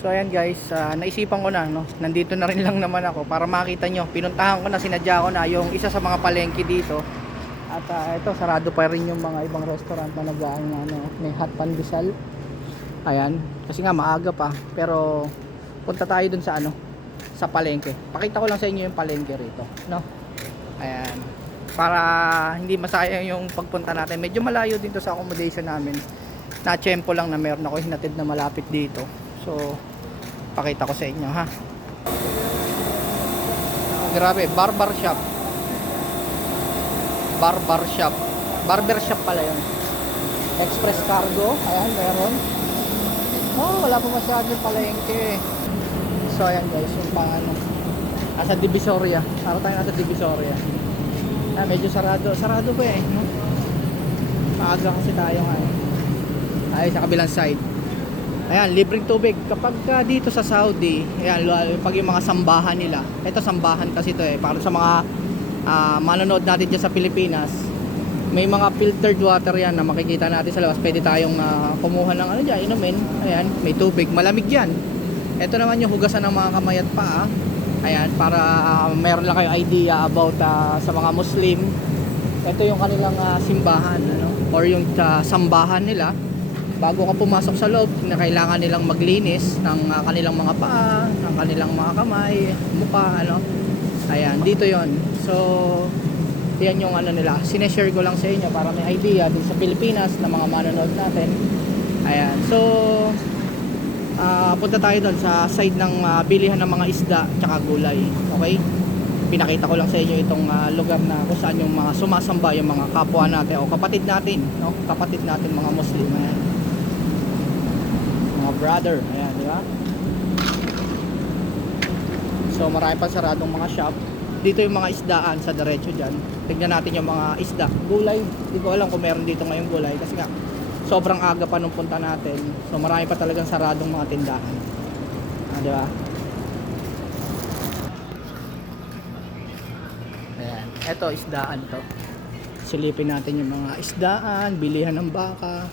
So ayan guys, ah, naisipan ko na no, nandito na rin lang naman ako para makita nyo. Pinuntahan ko na, sinadya ko na yung isa sa mga palengke dito. At ah, ito, sarado pa rin yung mga ibang restaurant na nag ano, may hot pandesal. Ayan, kasi nga maaga pa. Pero punta tayo dun sa ano, sa palengke. Pakita ko lang sa inyo yung palengke rito, no? Ayan. Para hindi masayang yung pagpunta natin. Medyo malayo dito sa accommodation namin. Na-tsempo lang na meron ako hinatid na malapit dito. So, pakita ko sa inyo ha. Grabe, barber shop. Barber shop. Barber shop pala yun. Express cargo. Ayan, meron. Oh, wala pa masyado palengke. So, ayan guys, yung paano. Nasa Divisoria. Para tayo nasa Divisoria. Ah, medyo sarado. Sarado ba eh, no? Maaga kasi tayo ngayon. Ay, sa kabilang side. Ayan, libreng tubig. Kapag ka dito sa Saudi, ayan, pag yung mga sambahan nila, ito sambahan kasi to eh, para sa mga ah, manonood natin dyan sa Pilipinas, may mga filtered water yan na makikita natin sa labas. Pwede tayong ah, kumuha ng ano dyan, inumin. Ayan, may tubig. Malamig yan. Ito naman yung hugasan ng mga kamay at paa. Ayan, para ah, meron lang kayo idea about ah, sa mga Muslim. Ito yung kanilang ah, simbahan, ano, or yung ah, sambahan nila bago ka pumasok sa loob na kailangan nilang maglinis ng uh, kanilang mga paa, ng kanilang mga kamay, mukha, ano. Ayan, dito yon So, yan yung ano nila. Sineshare ko lang sa inyo para may idea din sa Pilipinas na mga manonood natin. Ayan. So, ah, punta tayo doon sa side ng ah, bilihan ng mga isda tsaka gulay. Okay? Pinakita ko lang sa inyo itong ah, lugar na kung saan yung mga sumasamba, yung mga kapwa natin o kapatid natin, no? Kapatid natin mga Muslim. Ayan mga brother. Ayan di ba? So marami pa saradong mga shop. Dito yung mga isdaan sa diretso dyan. Tignan natin yung mga isda. Gulay. Hindi ko alam kung meron dito ngayong gulay kasi nga sobrang aga pa nung punta natin. So marami pa talagang saradong mga tindahan. Ah, di ba? Ayan. Eto isdaan to. Silipin natin yung mga isdaan bilihan ng baka.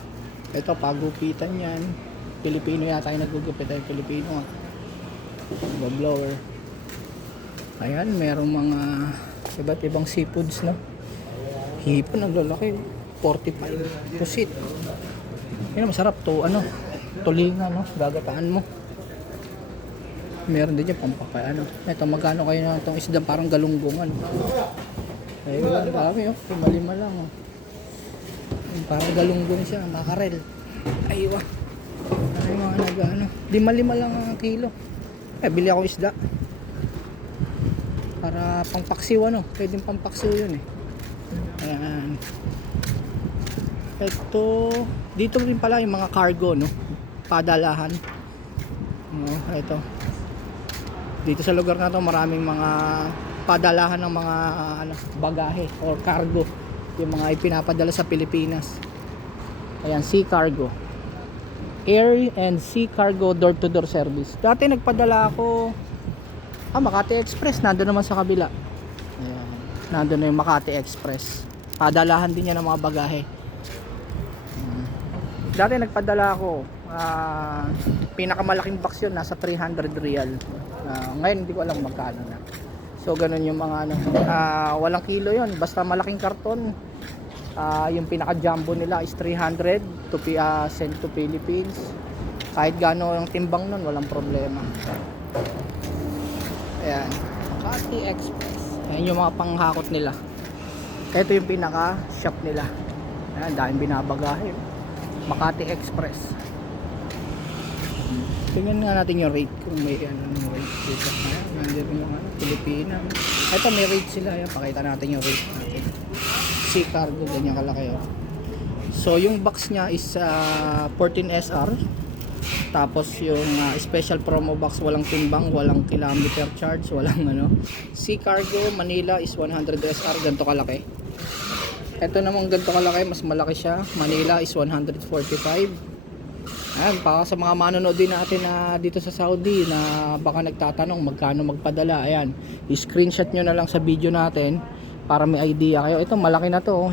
Ito pagupitan yan Pilipino yata yung nagugupit ay Pilipino. Nga blower. Ayan merong mga iba't ibang seafoods no? Hipon ang lalaki. 45 pusit yun masarap to ano tulingan no? Gagataan mo. Meron din yung pampakay ano ito magkano kayo na itong isda? Parang galunggong ano? Ayun marami oh. Lima lang oh. Parang galunggong siya makarel. Aywa ay mga nag ano lima lima lang ang kilo. Eh bili ako isda. Para pangpaksiw ano pwedeng pangpaksiw yun eh. Ayan. Ito dito rin pala yung mga cargo no padalahan. No, ito. Dito sa lugar na to maraming mga padalahan ng mga ano, bagahe or cargo. Yung mga ipinapadala sa Pilipinas. Ayan sea cargo air and sea cargo door to door service. Dati nagpadala ako ah Makati Express nandun naman sa kabila. Ayan. Nandun na yung Makati Express. Padalahan din yan ng mga bagahe. Dati nagpadala ako ah, pinakamalaking box yun nasa 300 real. Ah, ngayon hindi ko alam magkano na. So ganun yung mga ano. Ah, walang kilo yun basta malaking karton Ah, yung pinaka jumbo nila is 300 to Pi- ah, send to Philippines. Kahit gaano ang timbang nun walang problema. Ayan. Makati Express. Ayan yung mga panghakot nila. Ito yung pinaka shop nila. Ayan daming binabagahe Makati Express. Tingnan nga natin yung rate. Kung may ano yung rate dito. Ayan nandito yung ano Pilipina ito may rate sila. Ayan pakita natin yung rate natin sea cargo ganyan kalaki oh. so yung box niya is ah, 14SR tapos yung ah, special promo box walang timbang walang kilometer charge walang ano. Sea cargo Manila is 100SR ganito kalaki. Ito namang ganito kalaki mas malaki siya. Manila is 145 Ayan, para sa mga manonood din natin na dito sa Saudi na baka nagtatanong magkano magpadala. Ayan, i-screenshot nyo na lang sa video natin para may idea kayo. Ito, malaki na to. oh.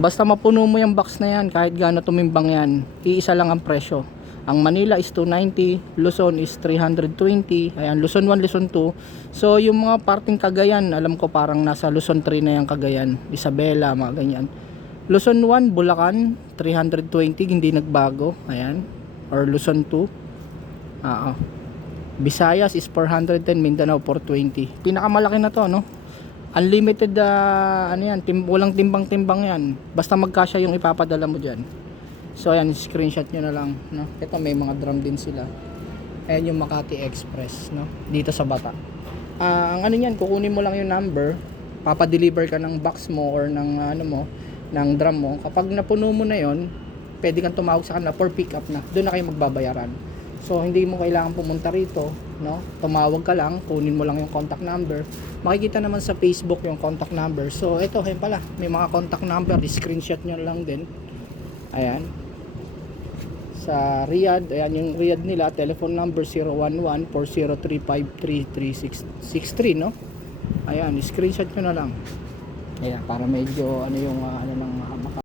Basta mapuno mo yung box na yan, kahit gaano tumimbang yan, iisa lang ang presyo. Ang Manila is 290, Luzon is 320, ayan, Luzon 1, Luzon 2. So, yung mga parting Cagayan, alam ko parang nasa Luzon 3 na yung Cagayan, Isabela, mga ganyan. Luzon 1, Bulacan, 320, hindi nagbago, ayan, or Luzon 2. Oo. Visayas is 410, Mindanao 420. Pinakamalaki na to, no? Unlimited ah, ano yan, tim walang timbang-timbang yan. Basta magkasya yung ipapadala mo diyan. So ayan, screenshot nyo na lang, no? Ito may mga drum din sila. Ayan yung Makati Express, no? Dito sa Bata. Ah, ang ano niyan, kukunin mo lang yung number, papadeliver ka ng box mo or ng ano mo, ng drum mo. Kapag napuno mo na yon, pwede kang tumawag sa kanila for pick up na. Doon na kayo magbabayaran. So hindi mo kailangan pumunta rito, no? Tumawag ka lang, kunin mo lang yung contact number. Makikita naman sa Facebook yung contact number. So ito, ayun pala, may mga contact number, screenshot nyo lang din. Ayan. Sa Riyadh, ayan yung Riyadh nila, telephone number 011-4035-3363, no? Ayan, screenshot nyo na lang. Ayan, para medyo ano yung ah, ano ng maka